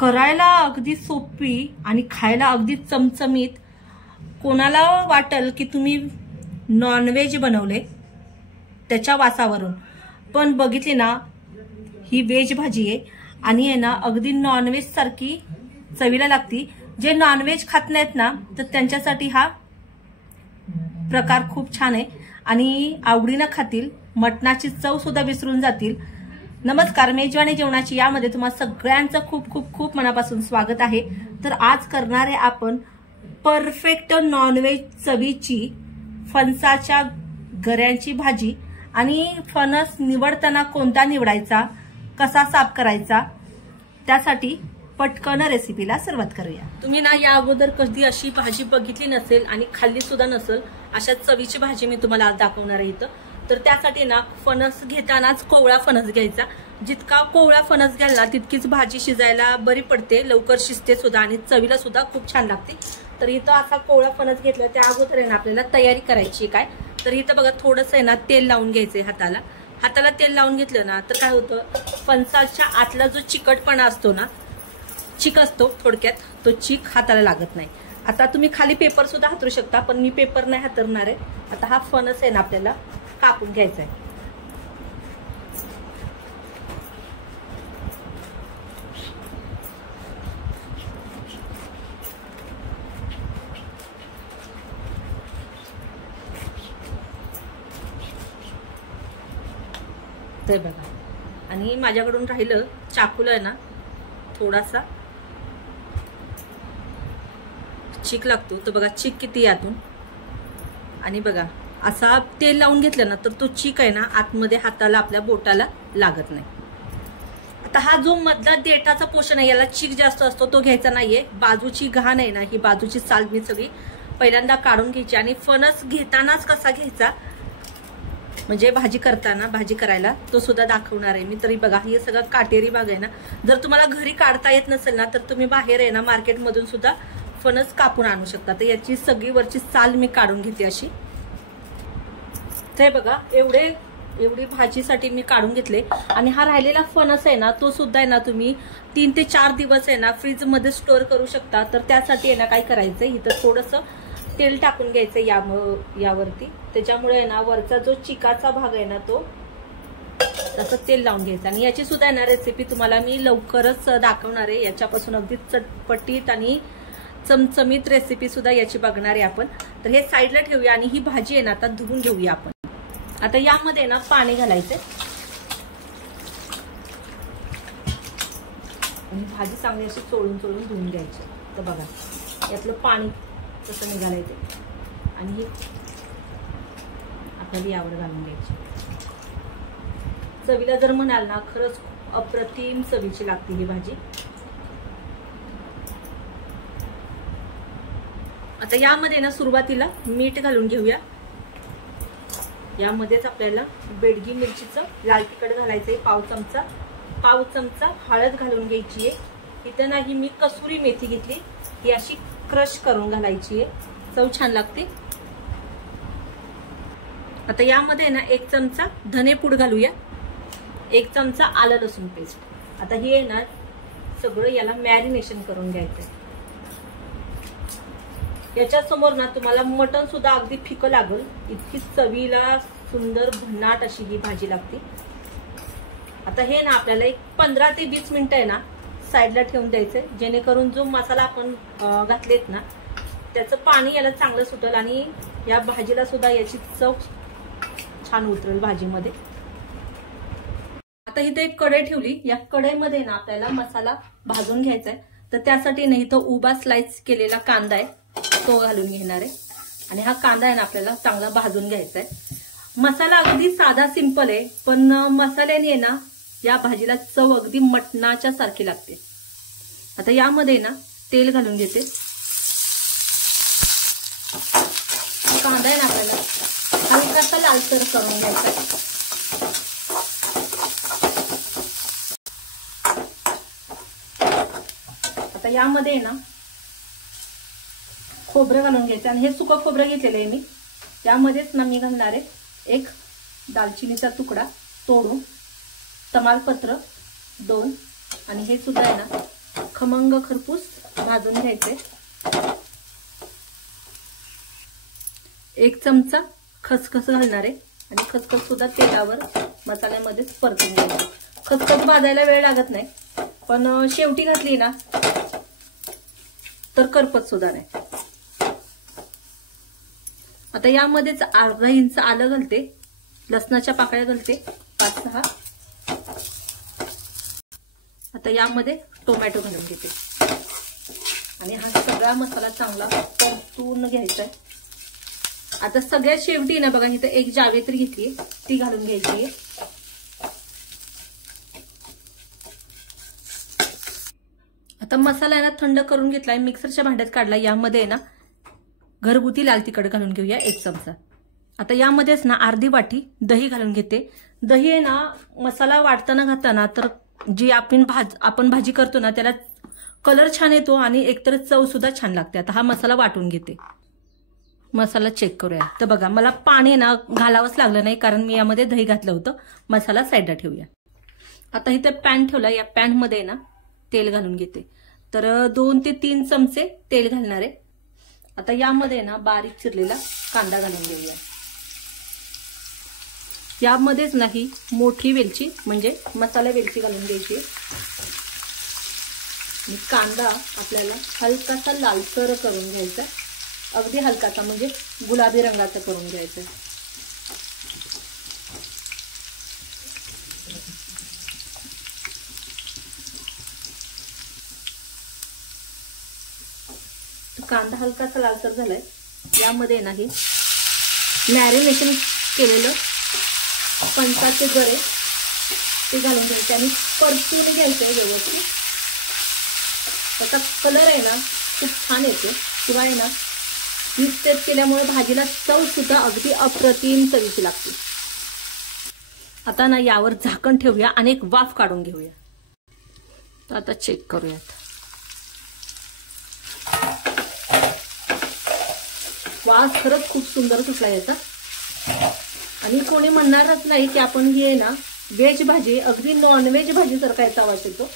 करायला अगदी सोपी आणि खायला अगदी चमचमीत. कोणाला वाटेल की तुम्ही नॉनव्हेज बनवले त्याच्या वासावरून, पण बघितली ना ही व्हेज भाजी आहे आणि आहे ना अगदी नॉनव्हेज सारखी चवीला लागती. जे नॉनव्हेज खात नाहीत ना तर त्यांच्यासाठी हा प्रकार खूप छान आहे आणि आवडीनं खातील, मटणाची चव सुद्धा विसरून जातील. नमस्कार, मेजवानी जेवणाची यामध्ये तुम्हा सगळ्यांचं खूप खूप खूप मनापासून स्वागत आहे. तर आज करणार आहे आपण परफेक्ट नॉनव्हेज चवीची फणसाच्या गऱ्यांची भाजी. आणि फणस निवडताना कोणता निवडायचा, कसा साफ करायचा, त्यासाठी पटकन रेसिपीला सुरुवात करूया. तुम्ही ना या अगोदर कधी अशी भाजी बघितली नसेल आणि खाल्ली सुद्धा नसेल, अशा चवीची भाजी मी तुम्हाला आज दाखवणार आहे इथं. तर त्यासाठी ना फणस घेतानाच कोवळा फणस घ्यायचा. जितका कोवळा फणस घ्याल ना तितकीच भाजी शिजायला बरी पडते, लवकर शिजते सुद्धा आणि चवीला सुद्धा खूप छान लागते. तर इथं असा कोवळा फणस घेतला. त्या अगोदर आहे ना आपल्याला तयारी करायची काय. तर इथं बघा थोडंसं आहे ना तेल लावून घ्यायचंय हाताला तेल लावून घेतलं ना तर काय होतं, फणसाच्या आतला जो चिकटपणा असतो ना, चीक असतो थोडक्यात, तो चीक हाताला लागत नाही. आता तुम्ही खाली पेपर सुद्धा हातरू शकता, पण मी पेपर नाही हातरणार आहे. आता हा फणस आहे ना आपल्याला कापून घ्यायचा आहे. ते बघा, आणि माझ्याकडून राहिलं चाकूला आहे ना थोडासा चीक लागतो. तर बघा चीक किती यातून, आणि बघा असा तेल लावून घेतलं ना तर तो चीक आहे ना आतमध्ये हाताला आपल्या बोटाला लागत नाही. आता हा जो मधला देठाचा पोषण आहे याला चीक जास्त असतो, तो घ्यायचा नाहीये. बाजूची घाण आहे ना, ही बाजूची साल मी सगळी पहिल्यांदा काढून घ्यायची. आणि फणस घेतानाच कसा घ्यायचा म्हणजे भाजी करताना, भाजी करायला तो सुद्धा दाखवणार आहे मी. तरी बघा हे सगळं काटेरी भाग आहे ना, जर तुम्हाला घरी काढता येत नसेल ना तर तुम्ही बाहेर आहे ना मार्केटमधून सुद्धा फणस कापून आणू शकता. तर याची सगळी वरची साल मी काढून घेते अशी. ते बघा एवढी भाजीसाठी मी काढून घेतले. आणि हा राहिलेला फणस आहे ना तो सुद्धा आहे ना तुम्ही 3 ते 4 दिवस आहे ना फ्रीज मध्ये स्टोअर करू शकता. तर त्यासाठी आहे ना काय करायचंय, इथं थोडंसं तेल टाकून घ्यायचं यावरती. त्याच्यामुळे आहे ना वरचा जो चिकाचा भाग आहे ना तो तसं तेल लावून घ्यायचं. आणि याची सुद्धा आहे ना रेसिपी तुम्हाला मी लवकरच दाखवणार आहे. याच्यापासून अगदी चटपटीत आणि चमचमीत रेसिपी सुद्धा याची बघणार आहे आपण. तर हे साईडला ठेवूया आणि ही भाजी आहे ना आता धुवून घेऊया आपण. आता यामध्ये ना पाणी घालायचंय आणि भाजी चांगली अशी चोळून धुवून घ्यायची. तर बघा यातलं पाणी कसं निघालंय ते, आणि ही आपल्याला यावर घालून घ्यायची. चवीला जर म्हणाल ना खरंच अप्रतिम चवीची लागते ही भाजी. आता यामध्ये ना सुरुवातीला मीठ घालून घेऊया. यामध्येच आपल्याला बेडगी मिरचीचं लाल तिखट घालायचंय पाव चमचा हळद घालून घ्यायची आहे. इथं नाही मी कसुरी मेथी घेतली, ही अशी क्रश करून घालायची आहे, चव छान लागते. आता यामध्ये ना 1 चमचा धनेपूड घालूया, 1 चमचा आलं लसूण पेस्ट. आता हे आहे ना सगळं याला मॅरिनेशन करून घ्यायचंय. याच्या समोर ना तुम्हाला मटण सुद्धा अगदी फिकं लागल, इतकी चवीला सुंदर भन्नाट अशी ही भाजी लागते. आता हे ना आपल्याला एक 15 ते 20 मिनिटं आहे ना साईडला ठेवून द्यायचंय, जेणेकरून जो मसाला आपण घातलेत ना त्याचं पाणी याला चांगलं सुटेल आणि या भाजीला सुद्धा याची चव छान उतरेल भाजीमध्ये. आता इथे एक कढई ठेवली. या कढईमध्ये ना आपल्याला मसाला भाजून घ्यायचा आहे. तर त्यासाठी नाही तो उभा स्लाइस केलेला कांदा आहे तो घालून घेणार आहे. आणि हा कांदा आहे ना आपल्याला चांगला भाजून घ्यायचा आहे. मसाला अगदी साधा सिंपल आहे, पण मसाल्याने ना या भाजीला चव अगदी मटणाच्या सारखी लागते. आता यामध्ये ना तेल घालून घेते. कांदा आहे ना आपल्याला हलकासा लालसर करून घ्यायचा आहे. आता यामध्ये ना खोबरं घालून घ्यायचं, आणि हे सुकं खोबरं घेतलेलं आहे मी. यामध्येच ना मी घालणार आहे 1 दालचिनीचा तुकडा तोडून, तमालपत्र 2, आणि हे सुद्धा आहे ना खमंग खरपूस भाजून घ्यायचे। 1 चमचा खसखस घालणार आहे आणि खसखस सुद्धा तेलावर मसाल्यामध्येच परतून घ्यायची। खसखस भाजायला वेळ लागत नाही, पण शेवटी घातली ना तर करपत सुद्धा नाही। आता यामध्येच अर्धा इंच आलं घालते, लसणाच्या पाकळ्या घालते 5-6। आता यामध्ये टोमॅटो घालून घेते आणि हा सगळा मसाला चांगला परतून घ्यायचा आहे। आता सगळ्यात शेवटी ना बघा इथं एक जावेत्री घेतली, ती घालून घ्यायची। आता मसाला ना थंड करून घेतलाय, मिक्सरच्या भांड्यात काढला। यामध्ये ना घरगुती लाल तिखट घालून घेऊया 1 चमचा। आता यामध्येच ना अर्धी वाटी दही घालून घेते। दही आहे ना मसाला वाटताना घालताना तर जी आपण भाजी करतो ना त्याला कलर छान येतो आणि एकतर चव सुद्धा छान लागते। आता हा मसाला वाटून घेते। मसाला चेक करूया। तर बघा मला पाणी ना घालावंच लागलं नाही, कारण मी यामध्ये दही घातलं होतं। मसाला साईडला ठेवूया। आता इथे पॅन ठेवला, या पॅन मध्ये ना तेल घालून घेते। तर 2 ते 3 चमचे तेल घालणार आहे। आता यामध्ये ना बारीक चिरलेला कांदा घालून घेऊया। यामध्येच नाही मोठी वेलची म्हणजे मसाला वेलची घालून घ्यायची। आणि कांदा आपल्याला हलकासा लालसर करून घ्यायचा, अगदी हलकासा म्हणजे गुलाबी रंगाचा करून घ्यायचा। कांदा हलकासा लालसर झालाय। यामध्ये नाही मॅरिनेशन केलेलं फणसाचे गरे ते घालून घ्यायचे आणि परतून घ्यायचे व्यवस्थित। त्याचा कलर आहे ना खूप छान येतो, शिवाय ना ही स्टेप केल्यामुळे भाजीला चव सुद्धा अगदी अप्रतिम चवीची लागते। आता ना यावर झाकण ठेवूया आणि एक वाफ काढून घेऊया। तर आता चेक करूयात। वास खरंच खूप सुंदर सुटला याचा आणि कोणी म्हणणारच नाही की आपण ही आहे ना व्हेज भाजी अगदी नॉनव्हेज भाजी सारखा याचा वास येतो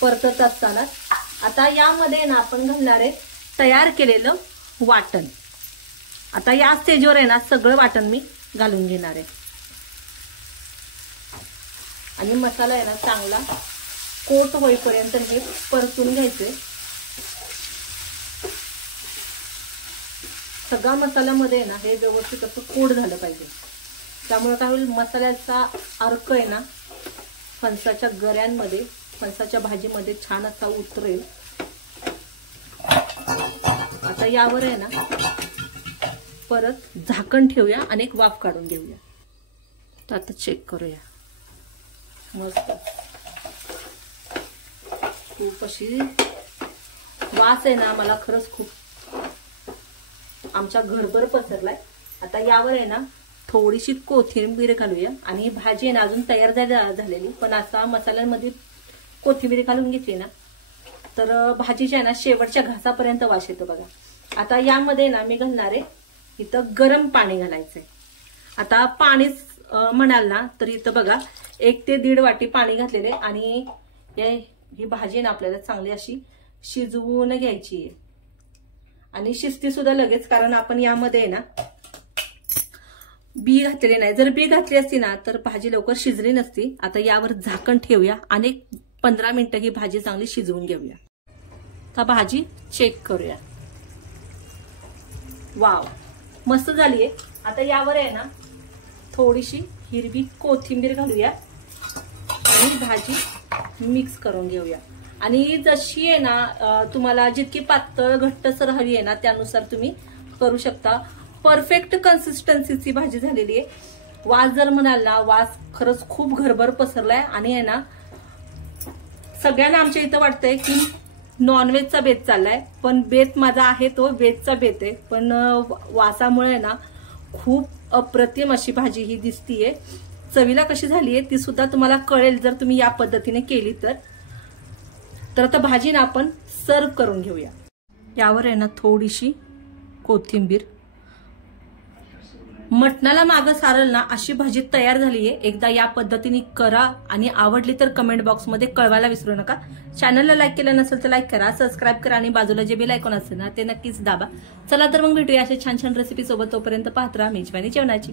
परतत असताना। आता यामध्ये ना आपण घालणार आहे तयार केलेलं वाटण। आता या स्टेजवर आहे ना सगळं वाटण मी घालून घेणार आहे आणि मसाला आहे ना चांगला कोट होईपर्यंत हे परतून घ्यायचे। सगळ्या मसाल्यामध्ये ना हे व्यवस्थित असं कोट झालं पाहिजे, त्यामुळे काय होईल मसाल्याचा अर्क आहे ना फणसाच्या गऱ्यांमध्ये फणसाच्या भाजीमध्ये छान असा उतरेल। आता यावर आहे ना परत झाकण ठेवूया आणि एक वाफ काढून घेऊया। तर आता चेक करूया। मस्त खूप अशी वास आहे ना, मला खरंच खूप आमच्या घरभर पसरलाय। आता यावर आहे ना थोडीशी कोथिंबीर घालूया आणि भाजी आहे ना अजून तयार झालेली, पण असा मसाल्यांमध्ये कोथिंबीर घालून घेतली ना तर भाजीच्या ना शेवटच्या घासापर्यंत वास येतो बघा। आता यामध्ये ना मी घालणार आहे इथं गरम पाणी घालायचंय। आता पाणीच म्हणाल ना तर इथं बघा 1 ते 1.5 वाटी पाणी घातलेले आणि ही भाजी ना आपल्याला चांगली अशी शिजवून घ्यायची आहे आणि शिजती सुद्धा लगेच, कारण आपण यामध्ये ना बी घातलेली नाही। जर बी घातली असती ना तर भाजी लवकर शिजली नसती। आता यावर झाकण ठेवूया आणि 15 मिनिटं ही भाजी चांगली शिजवून घेऊया। तर भाजी चेक करूया। वाव मस्त झालीये। आता यावर आहे ना थोडीशी हिरवी कोथिंबीर घालूया आणि भाजी मिक्स करून घेऊया। आणि जशी आहे ना तुम्हाला जितकी पातळ घट्टसर हवी आहे ना त्यानुसार तुम्ही करू शकता। परफेक्ट कन्सिस्टन्सीची भाजी झालेली आहे। वास जर म्हणाल ना वास खरंच खूप घरभर पसरलाय आणि आहे ना सगळ्यांना आमच्या इथं वाटतंय की नॉनव्हेजचा बेत चाललाय, पण बेत माझा आहे तो व्हेजचा बेत आहे। पण वासामुळे ना खूप अप्रतिम अशी भाजी ही दिसतीये। चवीला कशी झालीये ती सुद्धा तुम्हाला कळेल जर तुम्ही या पद्धतीने केली तर। आता भाजी ना आपण सर्व करून घेऊया। यावर आहे ना थोडीशी कोथिंबीर मटणाला मागं सारल ना अशी भाजी तयार झालीये. एकदा या पद्धतीने करा आणि आवडली तर कमेंट बॉक्समध्ये कळवायला विसरू नका. चॅनलला लाईक केलं नसेल तर लाईक करा, सबस्क्राईब करा आणि बाजूला जे बेल आयकॉन असेल ना ते नक्कीच दाबा. चला तर मग भेटूया अशा छान छान रेसिपी सोबत. तोपर्यंत पाहत राहा मेजवानी जेवणाची.